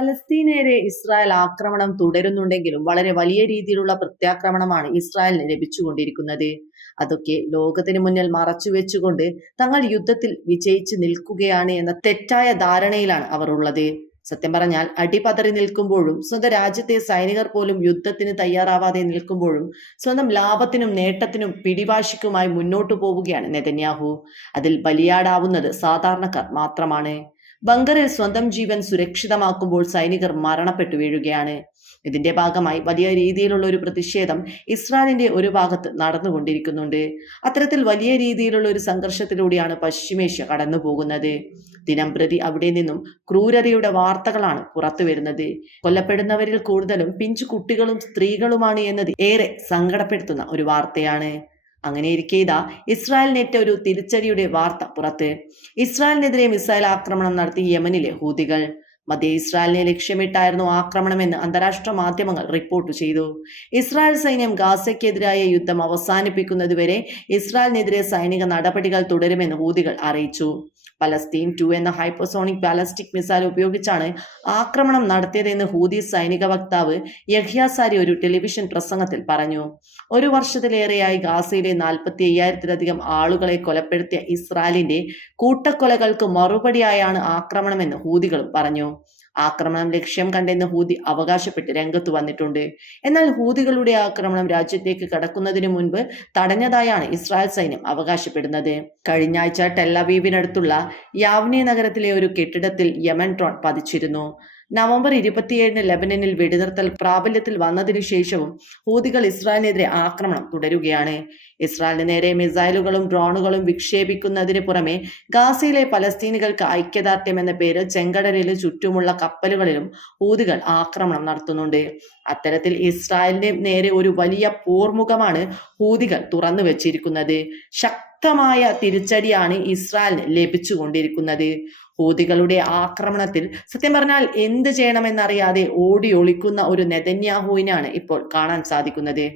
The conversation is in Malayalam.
പലസ്തീനേരെ ഇസ്രായേൽ ആക്രമണം തുടരുന്നുണ്ടെങ്കിലും വളരെ വലിയ രീതിയിലുള്ള പ്രത്യാക്രമണമാണ് ഇസ്രായേലിന് ലഭിച്ചുകൊണ്ടിരിക്കുന്നത്. അതൊക്കെ ലോകത്തിന് മുന്നിൽ മറച്ചു വെച്ചുകൊണ്ട് തങ്ങൾ യുദ്ധത്തിൽ വിജയിച്ചു നിൽക്കുകയാണ് എന്ന തെറ്റായ ധാരണയിലാണ് അവർ ഉള്ളത്. സത്യം പറഞ്ഞാൽ അടിപതറി നിൽക്കുമ്പോഴും സ്വന്തം രാജ്യത്തെ സൈനികർ പോലും യുദ്ധത്തിന് തയ്യാറാവാതെ നിൽക്കുമ്പോഴും സ്വന്തം ലാഭത്തിനും നേട്ടത്തിനും പിടിവാശിക്കുമായി മുന്നോട്ടു പോവുകയാണ് നെതന്യാഹു. അതിൽ ബലിയാടാവുന്നത് സാധാരണക്കാർ മാത്രമാണ്. ബങ്കറിൽ സ്വന്തം ജീവൻ സുരക്ഷിതമാക്കുമ്പോൾ സൈനികർ മരണപ്പെട്ടു വീഴുകയാണ്. ഇതിന്റെ ഭാഗമായി വലിയ രീതിയിലുള്ള ഒരു പ്രതിഷേധം ഇസ്രായേലിന്റെ ഒരു ഭാഗത്ത് നടന്നുകൊണ്ടിരിക്കുന്നുണ്ട്. അത്തരത്തിൽ വലിയ രീതിയിലുള്ള ഒരു സംഘർഷത്തിലൂടെയാണ് പശ്ചിമേഷ്യ കടന്നു പോകുന്നത് ദിനം പ്രതി അവിടെ നിന്നും ക്രൂരതയുടെ വാർത്തകളാണ് പുറത്തു വരുന്നത്. കൊല്ലപ്പെടുന്നവരിൽ കൂടുതലും പിഞ്ചു കുട്ടികളും സ്ത്രീകളുമാണ് എന്നത് ഏറെ സങ്കടപ്പെടുത്തുന്ന ഒരു വാർത്തയാണ്. അങ്ങനെ ഇരിക്കെ ഇതാ ഇസ്രായേലിനേറ്റ ഒരു തിരിച്ചടിയുടെ വാർത്ത പുറത്ത്. ഇസ്രായേലിനെതിരെ മിസൈൽ ആക്രമണം നടത്തി യമനിലെ ഹൂതികൾ. മധ്യ ഇസ്രായേലിനെ ലക്ഷ്യമിട്ടായിരുന്നു ആക്രമണമെന്ന് അന്താരാഷ്ട്ര മാധ്യമങ്ങൾ റിപ്പോർട്ട് ചെയ്തു. ഇസ്രായേൽ സൈന്യം ഗാസയ്ക്കെതിരായ യുദ്ധം അവസാനിപ്പിക്കുന്നതുവരെ ഇസ്രായേലിനെതിരെ സൈനിക നടപടികൾ തുടരുമെന്ന് ഹൂതികൾ അറിയിച്ചു. പലസ്തീൻ ടു എന്ന ഹൈപ്പർസോണിക് ബാലസ്റ്റിക് മിസൈൽ ഉപയോഗിച്ചാണ് ആക്രമണം നടത്തിയതെന്ന് ഹൂതി സൈനിക വക്താവ് യഹ്യാസാരി ഒരു ടെലിവിഷൻ പ്രസംഗത്തിൽ പറഞ്ഞു. ഒരു വർഷത്തിലേറെയായി ഗാസയിലെ നാൽപ്പത്തി അയ്യായിരത്തിലധികം ആളുകളെ കൊലപ്പെടുത്തിയ ഇസ്രായേലിന്റെ കൂട്ടക്കൊലകൾക്ക് മറുപടിയായാണ് ആക്രമണമെന്ന് ഹൂതികളും പറഞ്ഞു. ആക്രമണം ലക്ഷ്യം കണ്ടെന്ന് ഹൂതി അവകാശപ്പെട്ട് രംഗത്ത് വന്നിട്ടുണ്ട്. എന്നാൽ ഹൂതികളുടെ ആക്രമണം രാജ്യത്തേക്ക് കടക്കുന്നതിന് മുൻപ് തടഞ്ഞതായാണ് ഇസ്രായേൽ സൈന്യം അവകാശപ്പെടുന്നത്. കഴിഞ്ഞ ആഴ്ച ടെല്ലവീവിനടുത്തുള്ള യാവ്നെ നഗരത്തിലെ ഒരു കെട്ടിടത്തിൽ യമൻ ട്രോൺ പതിച്ചിരുന്നു. നവംബർ ഇരുപത്തിയേഴിന് ലെബനനിൽ വെടിനിർത്തൽ പ്രാബല്യത്തിൽ വന്നതിനു ശേഷവും ഹൂതികൾ ഇസ്രായേലിനെതിരെ ആക്രമണം തുടരുകയാണ്. ഇസ്രായേലിന് നേരെ മിസൈലുകളും ഡ്രോണുകളും വിക്ഷേപിക്കുന്നതിന് പുറമെ ഗാസയിലെ പലസ്തീനികൾക്ക് ഐക്യദാർഢ്യം എന്ന പേര് ചെങ്കടലിന് ചുറ്റുമുള്ള കപ്പലുകളിലും ഹൂതികൾ ആക്രമണം നടത്തുന്നുണ്ട്. അത്തരത്തിൽ ഇസ്രായേലിന് നേരെ ഒരു വലിയ പോർമുഖമാണ് ഹൂതികൾ തുറന്നു വെച്ചിരിക്കുന്നത്. ശക്തമായ തിരിച്ചടിയാണ് ഇസ്രായേലിന് ലഭിച്ചുകൊണ്ടിരിക്കുന്നത്. ഹൂതികളുടെ ആക്രമണത്തിൽ സത്യം പറഞ്ഞാൽ എന്ത് ചെയ്യണമെന്നറിയാതെ ഓടി ഒളിക്കുന്ന ഒരു നെതന്യാഹുവിനാണ് ഇപ്പോൾ കാണാൻ സാധിക്കുന്നത്.